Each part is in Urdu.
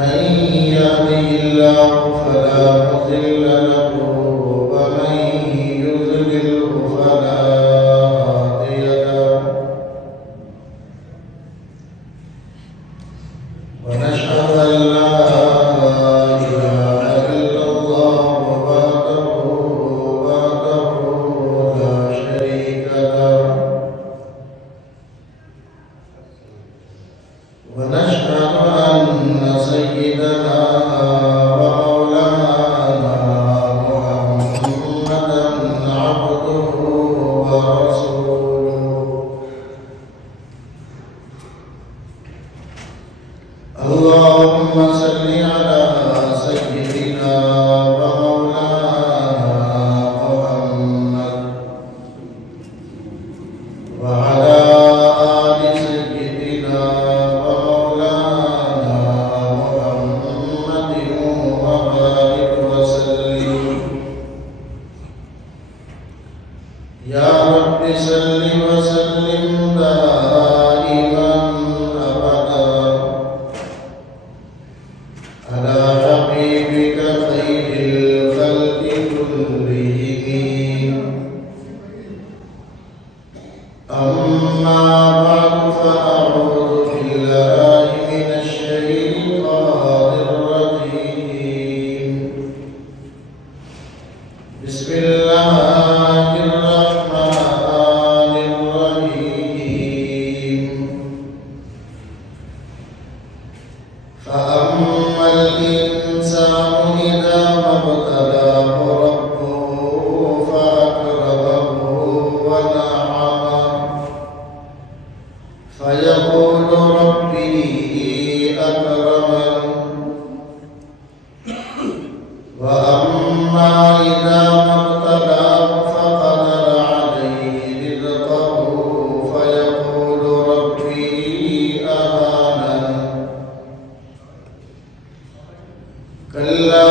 من يهده الله فلا مضل له ومن يضلله فلا هادي له ونشهد أن لا إله إلا الله وحده لا شريك له ونشهد أن سيدنا ومولانا محمدا عبده ورسوله اللهم صل على سيدنا ومولانا محمد وعلى آل سيدنا ومولانا محمد وبارك وسلم يا رب صل وسلم دائما أبدا على حبيبك خير الخلق كلهم أما بعد فأعوذ بالله من الشيطان الرجيم بسم الله الرحمن الرحيم فأما الإنسان إذا ما ابتلاه ربه فأكرمه ونعمه فيقول ربي أكرمن وأما إذا ما ابتلاه فقدر عليه رزقه فيقول ربي أهانن كلا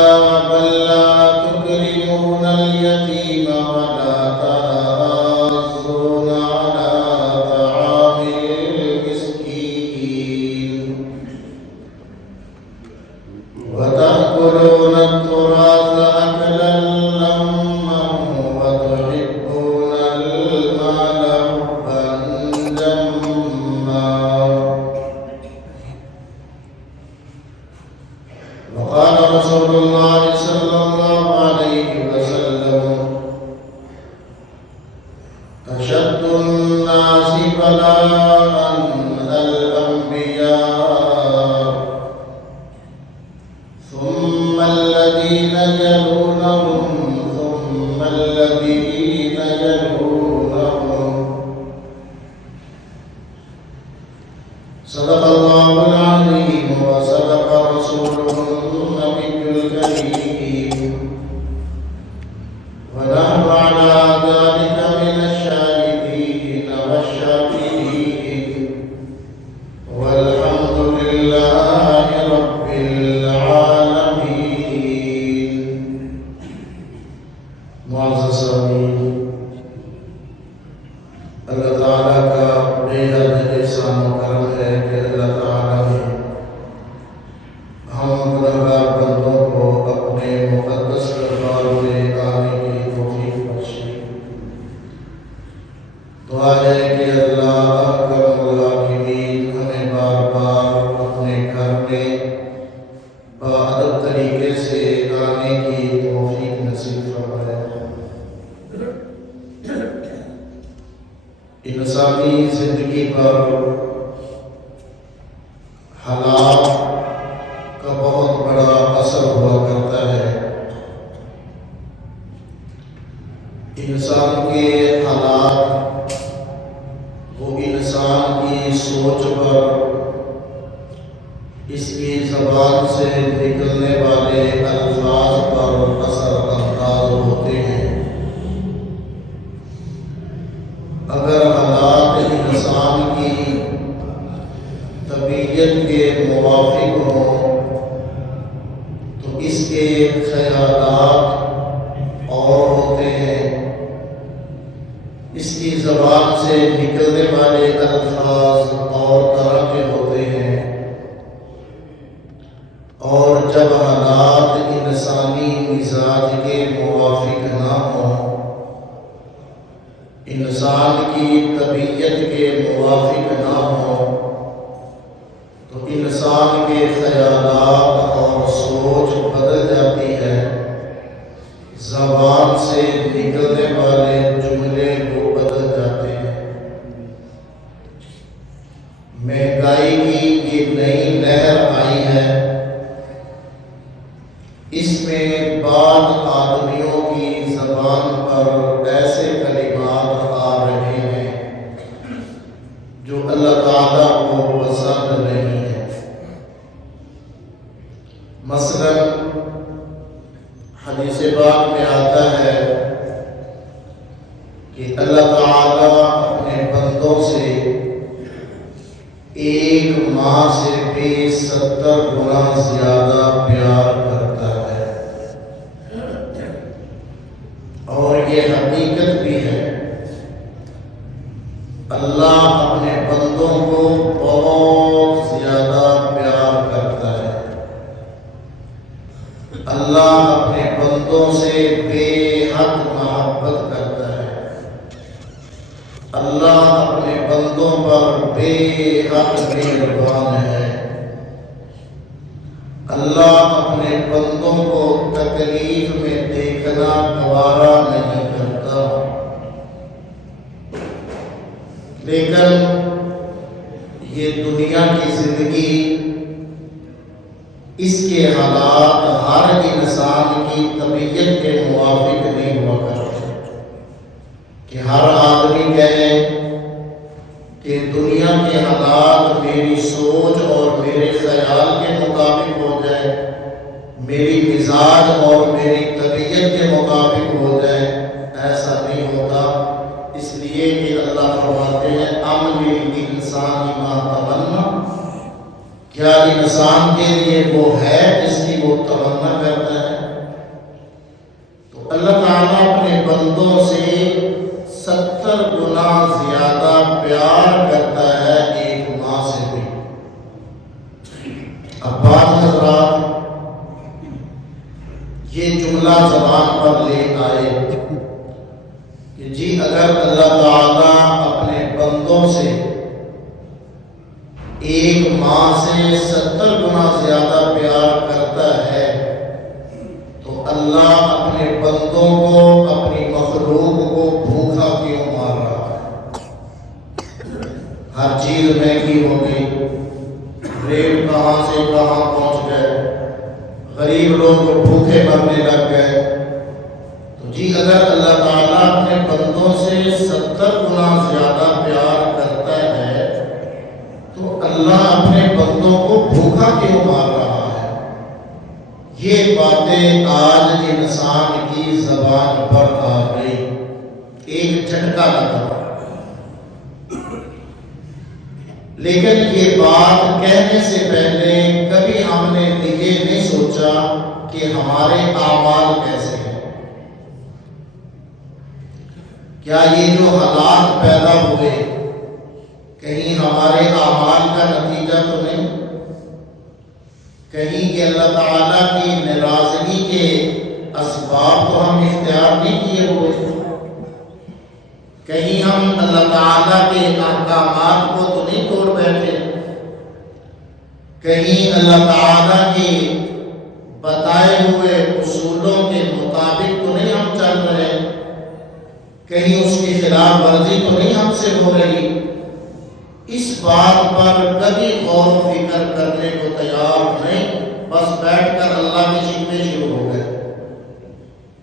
بل لا تكرمون اليتيم ولا تحاضون على طعام المسكين وتأكلون التراث أكلا لما وتحبون المال حبا جما وقال رسول الله صلى الله عليه وسلم أشد الناس بلاء الأنبياء ثم الذين يلونهم ثم الذين يلونهم صدق الله العظيم وصدق رسوله النبي الكريم ونحن على ذلك من الشاهدين والشاكرين والحمد لله رب العالمين معزز سامعین اللہ تعالیٰ کا بے حد احسان و کرم ہے کہ اللہ تعالیٰ نے ہم گنہگار بندوں کو اپنے مقدس دربار میں آنے کی توفیق بخشی۔ دعا ہے کہ اللہ اکرم الحاکمین ہمیں بار بار اپنے گھر میں باادب طریقے سے آنے کی توفیق نصیب فرمائے۔ انسانی زندگی پر حالات کا بہت بڑا اثر ہوا کرتا ہے۔ انسان کے حالات وہ انسان کی سوچ پر، اس کی زبان سے نکلنے والے الفاظ پر اثر انداز ہوتے ہیں۔ اگر حالات انسان کی طبیعت کے موافق ہوں تو اس کے خیالات اور ہوتے ہیں، اس کی زبان سے نکلنے والے الفاظ اور طرح کے ہوتے ہیں، مہنگائی کی یہ نئی لہر آئی ہے، اس میں بعض آدمیوں کی زبان پر ایسے کلمات آ رہے ہیں جو اللہ تعالیٰ کو پسند نہیں ہے۔ مثلا حدیث پاک میں آتا ہے کہ اللہ تعالیٰ اپنے بندوں سے ایک ماں سے بھی 70 گنا زیادہ پیار کرتا ہے، اور یہ حقیقت بھی ہے۔ اللہ اپنے بندوں کو بہت زیادہ پیار کرتا ہے۔ اللہ اپنے بندوں سے بے حد محبت کرتا ہے۔ اللہ اپنے بندوں پر بے حد مہربان ہے۔ اللہ اپنے بندوں کو تکلیف میں دیکھنا گوارا نہیں کرتا، لیکن یہ دنیا کی زندگی، اس کے حالات ہر انسان کی طبیعت کے موافق نہیں ہوا کرتے کہ ہر آدمی کہے کہ دنیا کے حالات میری سوچ اور میرے خیال کے مطابق ہو جائے، میری مزاج اور میری طبیعت کے مطابق ہو جائے۔ ایسا نہیں ہوتا، اس لیے کہ اللہ فرماتے ہیں ام للانسان ما تمنا، کیا انسان کے لیے وہ ہے جس کی وہ تمنا کرتا ہے؟ تو اللہ تعالیٰ اپنے بندوں سے 70 گنا زیادہ پیار کرتا ہے ایک ماں سے بھی۔ اب بعض حضرات یہ جملہ زبان پر لے آئے کہ جی اگر اللہ تعالیٰ اپنے بندوں سے ایک ماں سے 70 گنا زیادہ پیار کرتا ہے تو اللہ اپنے بندوں کو، اپنی مخلوق کو بھوکا کیوں مار رہا ہے؟ ہر چیز مہنگی ہو گئی، ریٹ کہاں سے کہاں پہنچ گئے، غریب لوگ بھوکے مرنے لگ گئے۔ تو جی اگر اللہ تعالیٰ اپنے بندوں سے 70 گنا زیادہ پیار کرتا ہے تو اللہ اپنے بندوں کو بھوکا کیوں مار رہا ہے؟ یہ باتیں آج انسان کی زبان پر آ گئی، ایک جھٹکا لگا۔ لیکن یہ بات کہنے سے پہلے کبھی ہم نے یہ نہیں سوچا کہ ہمارے اعمال کیسے ہیں۔ کیا یہ جو حالات پیدا ہوئے کہیں ہمارے اعمال کا نتیجہ تو نہیں؟ کہیں کہ اللہ تعالیٰ کی ناراضگی کے اسباب تو ہم اختیار نہیں کیے ہوئے؟ کہیں ہم اللہ تعالیٰ کے احکامات کو تو نہیں توڑ بیٹھے؟ کہیں اللہ تعالیٰ کے بتائے ہوئے اصولوں کے مطابق تو نہیں ہم چل رہے؟ کہیں اس کی خلاف ورزی تو نہیں ہم سے ہو رہی؟ اس بات پر کبھی غور و فکر کرنے کو تیار نہیں، بس بیٹھ کر اللہ کے شکوے شروع ہو